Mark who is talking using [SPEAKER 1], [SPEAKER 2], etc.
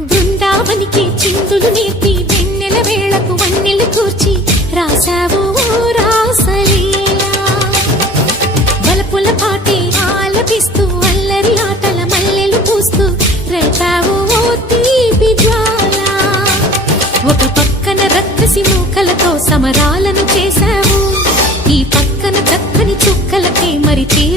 [SPEAKER 1] బృందావనికి చిందులు నేర్పి వెన్నెల వేళకు వన్నెలు కూర్చి రాసావు రాసలీలా. బలపుల పాటి ఆలపిస్తూ అల్లరి ఆటల మల్లెలు పూస్తూ రేపావు తీపి జ్వాల. ఒక పక్కన రక్తసి మూకలతో సమరాలను చేశావు ఈ పక్కన చక్కని చుక్కలకే మరి తీరు